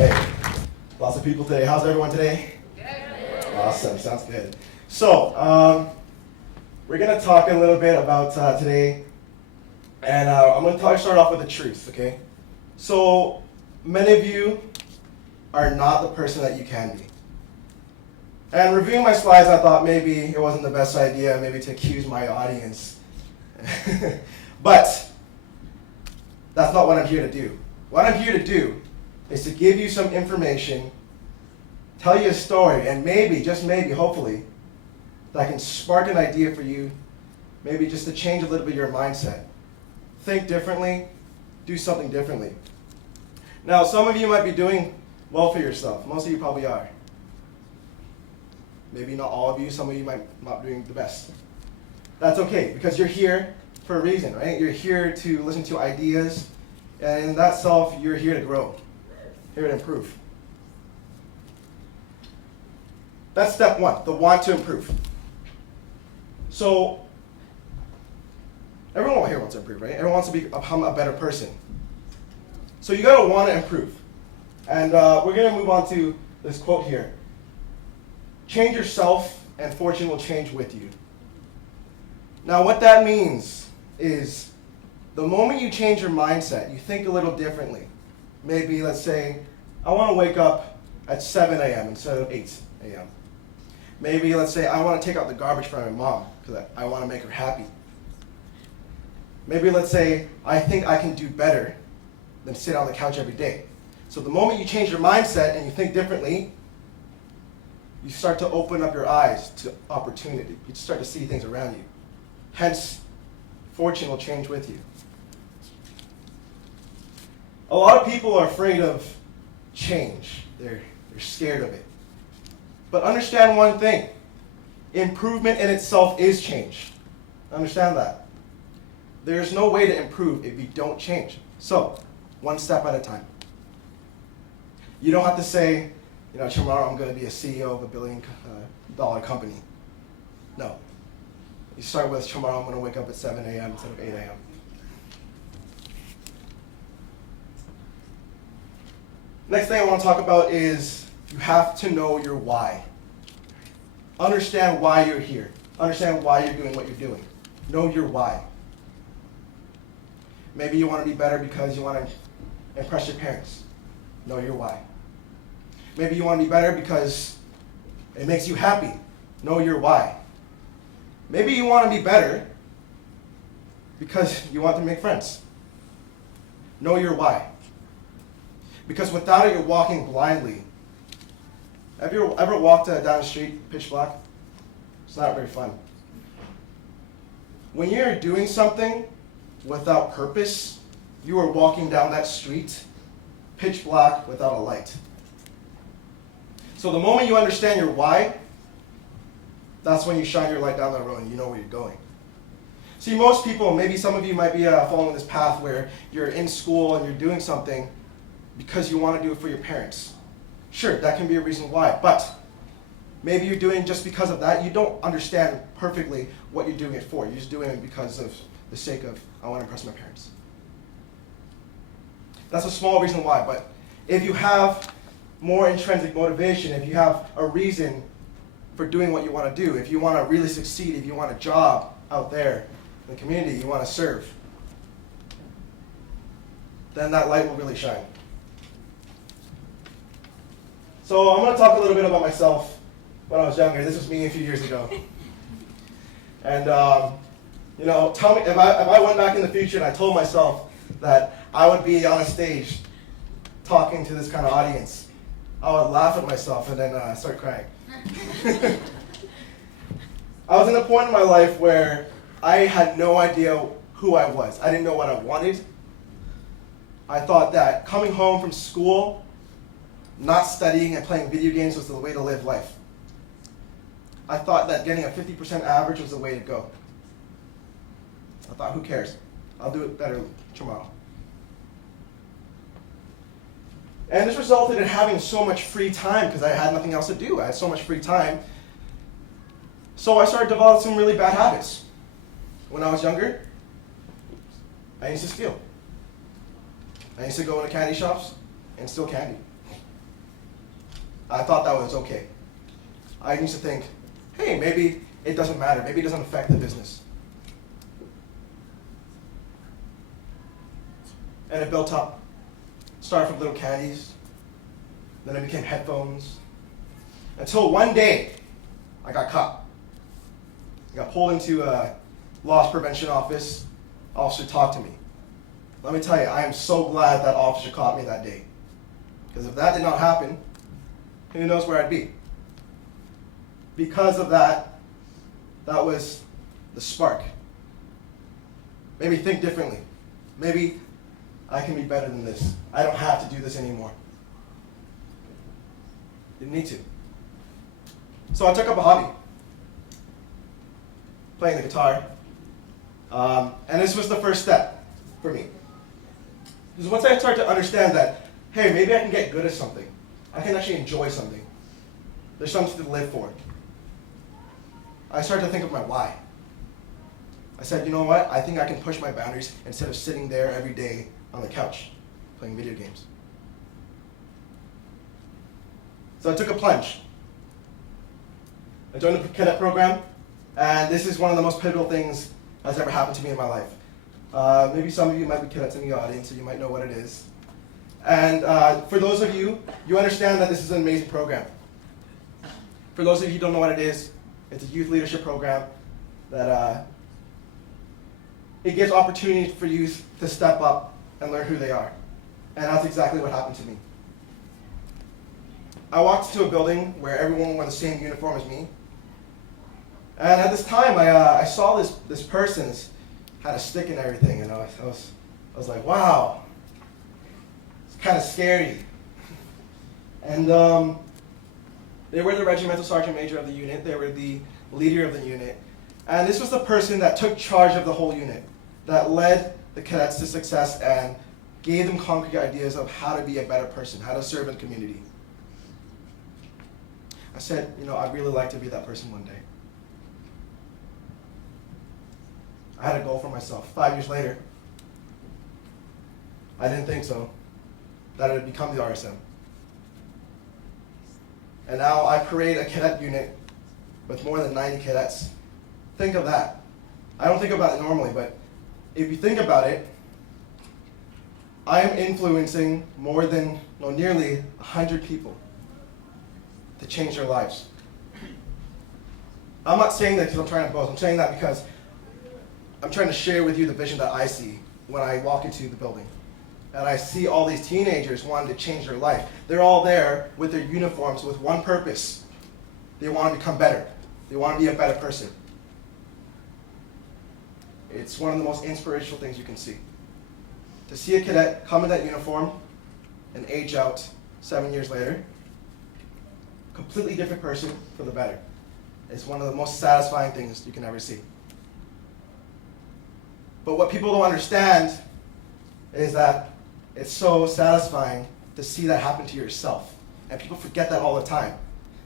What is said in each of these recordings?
Hey, lots of people today. How's everyone today? Good. Awesome, sounds good. So, we're going to talk a little bit about today, and I'm going to start off with the truth, okay? So, many of you are not the person that you can be. And reviewing my slides, I thought maybe it wasn't the best idea, maybe to accuse my audience. But that's not what I'm here to do. What I'm here to do is to give you some information, tell you a story, and maybe, just maybe, hopefully, that can spark an idea for you, maybe just to change a little bit your mindset. Think differently, do something differently. Now, some of you might be doing well for yourself. Most of you probably are. Maybe not all of you, some of you might not be doing the best. That's okay, because you're here for a reason, right? You're here to listen to ideas, and in that self, you're here to grow, here to improve. That's step one, the want to improve. So, everyone here wants to improve, right? Everyone wants to become a better person. So you gotta want to improve. And we're gonna move on to this quote here. Change yourself and fortune will change with you. Now what that means is the moment you change your mindset, you think a little differently. Maybe let's say, I want to wake up at 7 a.m. instead of 8 a.m. Maybe let's say I want to take out the garbage for my mom because I want to make her happy. Maybe let's say I think I can do better than sit on the couch every day. So the moment you change your mindset and you think differently, you start to open up your eyes to opportunity. You start to see things around you. Hence, fortune will change with you. A lot of people are afraid of change. They're scared of it. But understand one thing. Improvement in itself is change. Understand that. There's no way to improve if you don't change. So, one step at a time. You don't have to say, tomorrow I'm going to be a CEO of a $1 billion company. No. You start with, tomorrow I'm going to wake up at 7 a.m. instead of 8 a.m. Next thing I want to talk about is you have to know your why. Understand why you're here. Understand why you're doing what you're doing. Know your why. Maybe you want to be better because you want to impress your parents. Know your why. Maybe you want to be better because it makes you happy. Know your why. Maybe you want to be better because you want to make friends. Know your why. Because without it, you're walking blindly. Have you ever walked down the street pitch black? It's not very fun. When you're doing something without purpose, you are walking down that street pitch black without a light. So the moment you understand your why, that's when you shine your light down the road and you know where you're going. See, most people, maybe some of you might be following this path where you're in school and you're doing something because you want to do it for your parents. Sure, that can be a reason why, but maybe you're doing just because of that. You don't understand perfectly what you're doing it for. You're just doing it because of the sake of, I want to impress my parents. That's a small reason why, but if you have more intrinsic motivation, if you have a reason for doing what you want to do, if you want to really succeed, if you want a job out there in the community, you want to serve, then that light will really shine. So I'm going to talk a little bit about myself when I was younger. This was me a few years ago. And tell me if I went back in the future and I told myself that I would be on a stage talking to this kind of audience, I would laugh at myself and then start crying. I was in a point in my life where I had no idea who I was. I didn't know what I wanted. I thought that coming home from school, not studying and playing video games was the way to live life. I thought that getting a 50% average was the way to go. I thought, who cares? I'll do it better tomorrow. And this resulted in having so much free time because I had nothing else to do. I had so much free time. So I started developing some really bad habits. When I was younger, I used to steal. I used to go into candy shops and steal candy. I thought that was okay. I used to think, hey, maybe it doesn't matter. Maybe it doesn't affect the business. And it built up. Started from little candies. Then it became headphones. Until one day, I got caught. I got pulled into a loss prevention office. Officer talked to me. Let me tell you, I am so glad that officer caught me that day. Because if that did not happen, who knows where I'd be. Because of that, that was the spark. Maybe think differently. Maybe I can be better than this. I don't have to do this anymore. Didn't need to. So I took up a hobby. Playing the guitar. And this was the first step for me. Because once I started to understand that, hey, maybe I can get good at something. I can actually enjoy something. There's something to live for. I started to think of my why. I said, you know what? I think I can push my boundaries instead of sitting there every day on the couch playing video games. So I took a plunge. I joined the cadet program, and this is one of the most pivotal things that's ever happened to me in my life. Maybe some of you might be cadets in the audience, so you might know what it is. And for those of you, you understand that this is an amazing program. For those of you who don't know what it is, it's a youth leadership program that it gives opportunities for youth to step up and learn who they are. And that's exactly what happened to me. I walked into a building where everyone wore the same uniform as me. And at this time, I saw this person's had a stick and everything, and I was like, wow, it's kind of scary. And they were the regimental sergeant major of the unit. They were the leader of the unit. And this was the person that took charge of the whole unit, that led the cadets to success and gave them concrete ideas of how to be a better person, how to serve in the community. I said, you know, I'd really like to be that person one day. I had a goal for myself. 5 years later, I didn't think so, that I would become the RSM. And now I parade a cadet unit with more than 90 cadets. Think of that. I don't think about it normally, but if you think about it, I am influencing more than, nearly 100 people to change their lives. I'm not saying that because I'm trying to boast. I'm saying that because I'm trying to share with you the vision that I see when I walk into the building. And I see all these teenagers wanting to change their life. They're all there with their uniforms with one purpose. They want to become better. They want to be a better person. It's one of the most inspirational things you can see. To see a cadet come in that uniform and age out 7 years later, completely different person for the better. It's one of the most satisfying things you can ever see. But what people don't understand is that it's so satisfying to see that happen to yourself. And people forget that all the time,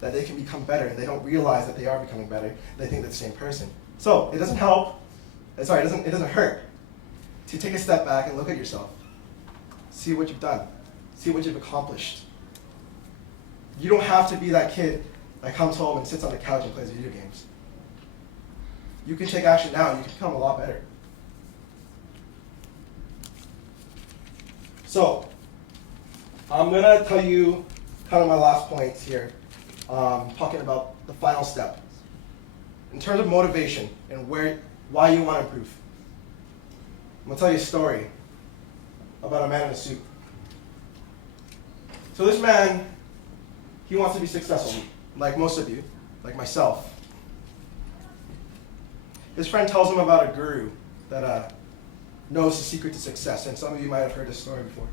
that they can become better, and they don't realize that they are becoming better. They think they're the same person. So it doesn't help, it doesn't hurt to take a step back and look at yourself. See what you've done. See what you've accomplished. You don't have to be that kid that comes home and sits on the couch and plays video games. You can take action now and you can become a lot better. So, I'm going to tell you kind of my last points here, talking about the final step. In terms of motivation and why you want to improve. I'm going to tell you a story about a man in a suit. So this man, he wants to be successful, like most of you, like myself. His friend tells him about a guru that knows the secret to success, and some of you might have heard this story before.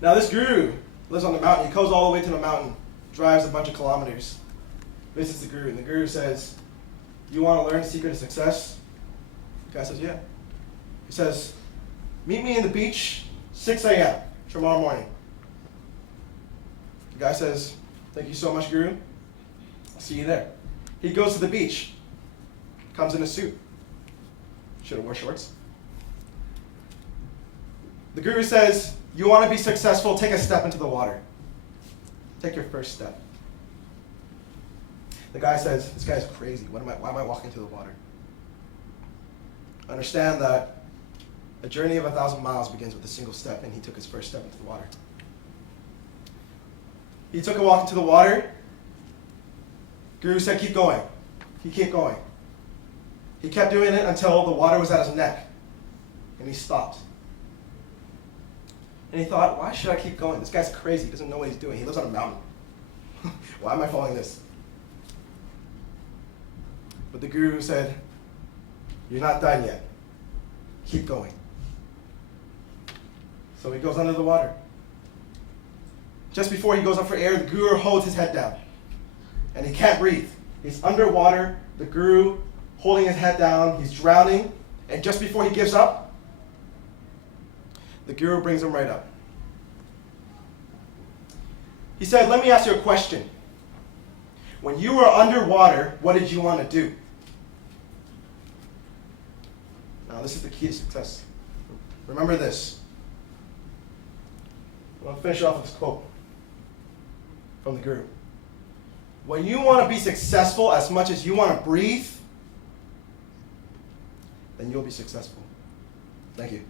Now this guru lives on the mountain. He goes all the way to the mountain, drives a bunch of kilometers, visits the guru, and the guru says, "You want to learn the secret to success?" The guy says, "Yeah." He says, "Meet me in the beach, 6 a.m. tomorrow morning." The guy says, "Thank you so much, guru. I'll see you there." He goes to the beach, comes in a suit. Should have worn shorts. The guru says, "You want to be successful, take a step into the water." Take your first step. The guy says, this guy's crazy. Why am I walking through the water? Understand that a journey of 1,000 miles begins with a single step, and he took his first step into the water. He took a walk into the water. Guru said, keep going. He kept going. He kept doing it until the water was at his neck, and he stopped. And he thought, why should I keep going? This guy's crazy. He doesn't know what he's doing. He lives on a mountain. Why am I following this? But the Guru said, you're not done yet. Keep going. So he goes under the water. Just before he goes up for air, the Guru holds his head down. And he can't breathe. He's underwater, the Guru holding his head down, he's drowning, and just before he gives up, the Guru brings him right up. He said, let me ask you a question. When you were underwater, what did you want to do? Now, this is the key to success. Remember this. I'll finish off with this quote from the Guru. When you want to be successful as much as you want to breathe, then you'll be successful. Thank you.